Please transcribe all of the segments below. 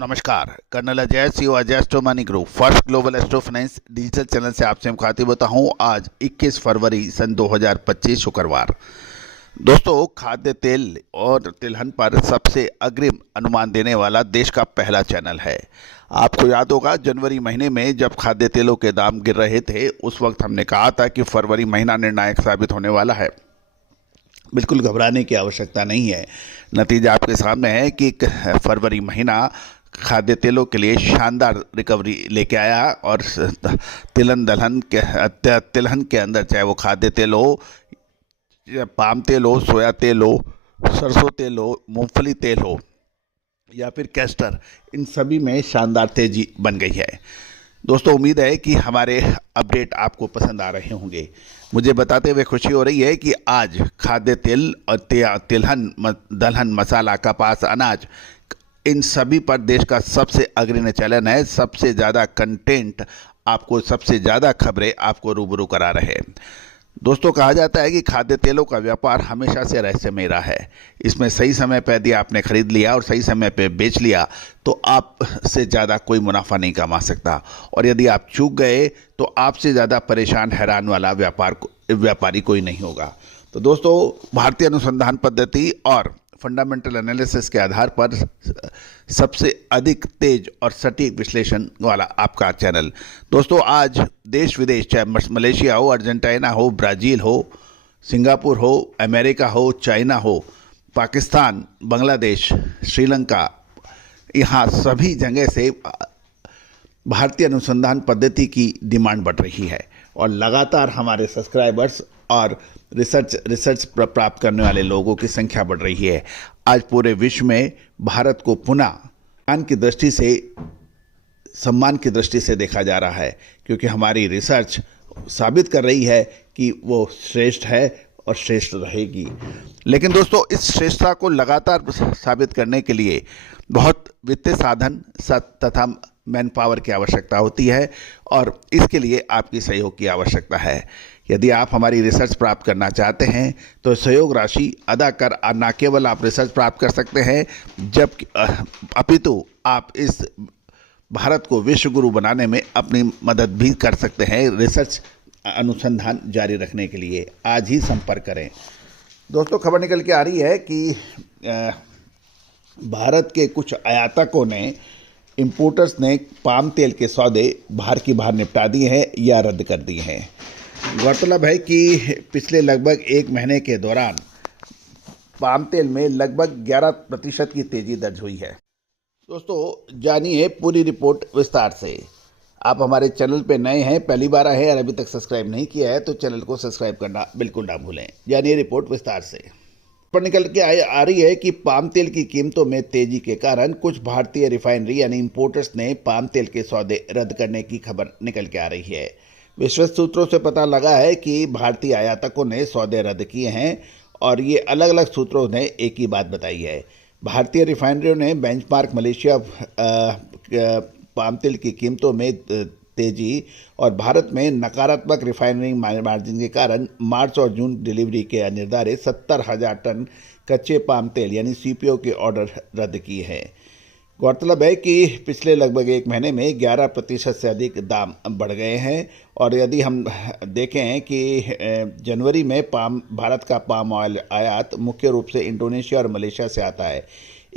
नमस्कार। Colonel Ajay CO Ajay astro money group first global astro finance digital channel से आपसे मुखातिब होता हूं। आज 21 फरवरी सन 2025 शुक्रवार। दोस्तों, खाद्य तेल और तिलहन पर सबसे अग्रिम अनुमान देने वाला देश का पहला चैनल है। आपको याद होगा, जनवरी महीने में जब खाद्य तेलों के दाम गिर रहे थे, उस वक्त हमने कहा था कि फरवरी महीना निर्णायक साबित होने वाला है। बिल्कुल घबराने की आवश्यकता नहीं है। नतीजा आपके सामने है कि फरवरी महीना खाद्य तेलों के लिए शानदार रिकवरी लेके आया और तिलहन के अंदर, चाहे वो खाद्य तेल हो, पाम तेल हो, सोया तेल हो, सरसों तेल हो, मूंगफली तेल हो या फिर कैस्टर, इन सभी में शानदार तेजी बन गई है। दोस्तों, उम्मीद है कि हमारे अपडेट आपको पसंद आ रहे होंगे। मुझे बताते हुए खुशी हो रही है कि आज खाद्य तेल और तिलहन, दलहन, मसाला, कपास, अनाज, इन सभी पर देश का सबसे अग्रणी चैनल है। सबसे ज़्यादा कंटेंट आपको, सबसे ज़्यादा खबरें आपको रूबरू करा रहे हैं। दोस्तों, कहा जाता है कि खाद्य तेलों का व्यापार हमेशा से रहस्यमय रहा है। इसमें सही समय पर यदि आपने खरीद लिया और सही समय पर बेच लिया तो आपसे ज़्यादा कोई मुनाफा नहीं कमा सकता, और यदि आप चूक गए तो आपसे ज़्यादा परेशान हैरान वाला व्यापारी कोई नहीं होगा। तो दोस्तों, भारतीय अनुसंधान पद्धति और फंडामेंटल एनालिसिस के आधार पर सबसे अधिक तेज और सटीक विश्लेषण वाला आपका चैनल। दोस्तों, आज देश विदेश, चाहे मलेशिया हो, अर्जेंटीना हो, ब्राज़ील हो, सिंगापुर हो, अमेरिका हो, चाइना हो, पाकिस्तान, बांग्लादेश, श्रीलंका, यहाँ सभी जगह से भारतीय अनुसंधान पद्धति की डिमांड बढ़ रही है और लगातार हमारे सब्सक्राइबर्स और रिसर्च प्राप्त करने वाले लोगों की संख्या बढ़ रही है। आज पूरे विश्व में भारत को पुनः सम्मान की दृष्टि से देखा जा रहा है, क्योंकि हमारी रिसर्च साबित कर रही है कि वो श्रेष्ठ है और श्रेष्ठ रहेगी। लेकिन दोस्तों, इस श्रेष्ठता को लगातार साबित करने के लिए बहुत वित्तीय साधन तथा मैन पावर की आवश्यकता होती है, और इसके लिए आपकी सहयोग की आवश्यकता है। यदि आप हमारी रिसर्च प्राप्त करना चाहते हैं तो सहयोग राशि अदा कर न केवल आप रिसर्च प्राप्त कर सकते हैं, अपितु आप इस भारत को विश्व गुरु बनाने में अपनी मदद भी कर सकते हैं रिसर्च अनुसंधान जारी रखने के लिए। आज ही संपर्क करें। दोस्तों, खबर निकल के आ रही है कि भारत के कुछ आयातकों ने, इंपोर्टर्स ने पाम तेल के सौदे बाहर की बाहर निपटा दिए हैं या रद्द कर दिए हैं। गौरतलब है कि पिछले लगभग एक महीने के दौरान पाम तेल में लगभग 11% की तेजी दर्ज हुई है। दोस्तों, जानिए पूरी रिपोर्ट विस्तार से। आप हमारे चैनल पे नए हैं, पहली बार आए हैं और अभी तक सब्सक्राइब नहीं किया है तो चैनल को सब्सक्राइब करना बिल्कुल ना भूलें। जानिए रिपोर्ट विस्तार से। पर निकल के आ रही है कि पाम तेल की कीमतों में तेजी के कारण कुछ भारतीय रिफाइनरी यानी इंपोर्टर्स ने पाम तेल के सौदे रद्द करने की खबर निकल के आ रही है। विश्वस्त सूत्रों से पता लगा है कि भारतीय आयातकों ने सौदे रद्द किए हैं, और ये अलग अलग सूत्रों ने एक ही बात बताई है। भारतीय रिफाइनरियों ने बेंचमार्क मलेशिया पाम तेल की कीमतों में तेजी और भारत में नकारात्मक रिफाइनरी मार्जिन के कारण मार्च और जून डिलीवरी के निर्धारित 70,000 टन कच्चे पाम तेल यानी सीपीओ के ऑर्डर रद्द किए हैं। गौरतलब है कि पिछले लगभग एक महीने में 11% से अधिक दाम बढ़ गए हैं, और यदि हम देखें कि जनवरी में भारत का पाम ऑयल आयात मुख्य रूप से इंडोनेशिया और मलेशिया से आता है।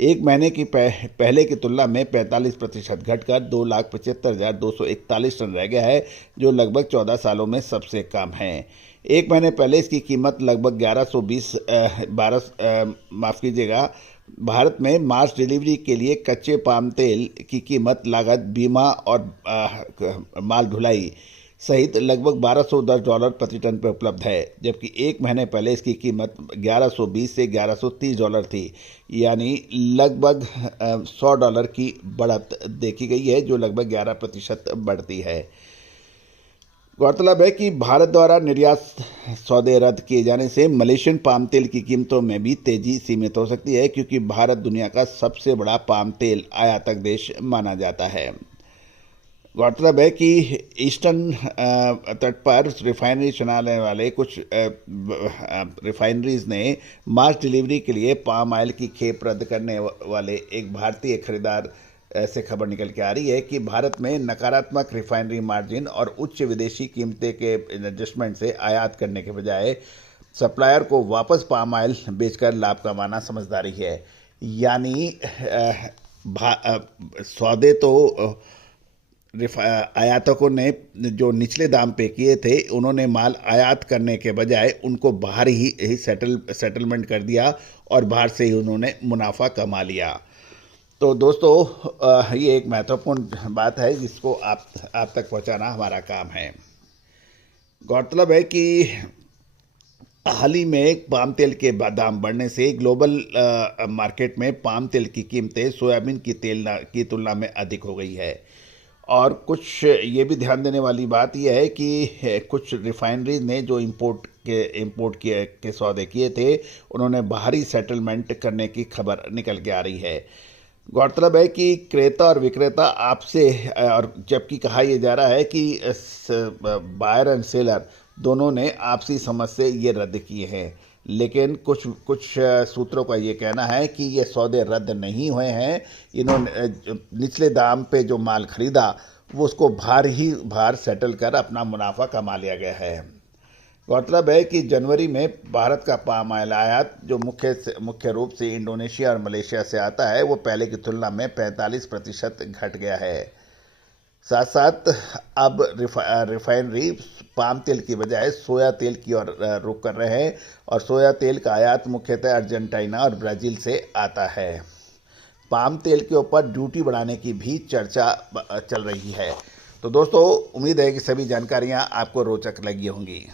एक महीने की पहले की तुलना में 45% घटकर 2,75,241 टन रह गया है, जो लगभग 14 सालों में सबसे कम है। एक महीने पहले इसकी कीमत लगभग 1120 भारत में मार्च डिलीवरी के लिए कच्चे पाम तेल की कीमत, लागत, बीमा और माल ढुलाई सहित लगभग $1210 प्रति टन पर उपलब्ध है, जबकि एक महीने पहले इसकी कीमत 1120 से $1130 थी, यानी लगभग $100 की बढ़त देखी गई है, जो लगभग 11% बढ़ती है। गौरतलब है कि भारत द्वारा निर्यात सौदे रद्द किए जाने से मलेशियन पाम तेल की कीमतों में भी तेजी सीमित हो सकती है, क्योंकि भारत दुनिया का सबसे बड़ा पाम तेल आयातक देश माना जाता है। गौरतलब है कि ईस्टर्न तट पर रिफाइनरी चलाने वाले कुछ रिफाइनरीज ने मार्च डिलीवरी के लिए पाम ऑयल की खेप रद्द करने वाले एक भारतीय खरीदार ऐसे खबर निकल के आ रही है कि भारत में नकारात्मक रिफाइनरी मार्जिन और उच्च विदेशी कीमतें के एडजस्टमेंट से आयात करने के बजाय सप्लायर को वापस पाम ऑयल बेचकर लाभ कमाना समझदारी है। यानी सौदे तो आयातकों ने जो निचले दाम पे किए थे, उन्होंने माल आयात करने के बजाय उनको बाहर ही सेटलमेंट कर दिया और बाहर से ही उन्होंने मुनाफा कमा लिया। तो दोस्तों, ये एक महत्वपूर्ण बात है जिसको आप तक पहुंचाना हमारा काम है। गौरतलब है कि हाल ही में पाम तेल के दाम बढ़ने से ग्लोबल मार्केट में पाम तेल की कीमतें सोयाबीन की तुलना में अधिक हो गई है। और कुछ ये भी ध्यान देने वाली बात यह है कि कुछ रिफाइनरीज ने जो इंपोर्ट के सौदे किए थे, उन्होंने बाहरी सेटलमेंट करने की खबर निकल के आ रही है। गौरतलब है कि क्रेता और विक्रेता आपसे, और जबकि कहा यह जा रहा है कि बायर एंड सेलर दोनों ने आपसी समझ से ये रद्द किए हैं, लेकिन कुछ सूत्रों का ये कहना है कि ये सौदे रद्द नहीं हुए हैं। इन्होंने निचले दाम पे जो माल खरीदा वो उसको बाहर सेटल कर अपना मुनाफा कमा लिया गया है। गौरतलब है कि जनवरी में भारत का पाम ऑयल आयात जो मुख्य रूप से इंडोनेशिया और मलेशिया से आता है, वो पहले की तुलना में 45% घट गया है। साथ साथ अब रिफाइनरी पाम तेल की बजाय सोया तेल की ओर रुख कर रहे हैं और सोया तेल का आयात मुख्यतः अर्जेंटीना और ब्राज़ील से आता है। पाम तेल के ऊपर ड्यूटी बढ़ाने की भी चर्चा चल रही है। तो दोस्तों, उम्मीद है कि सभी जानकारियां आपको रोचक लगी होंगी।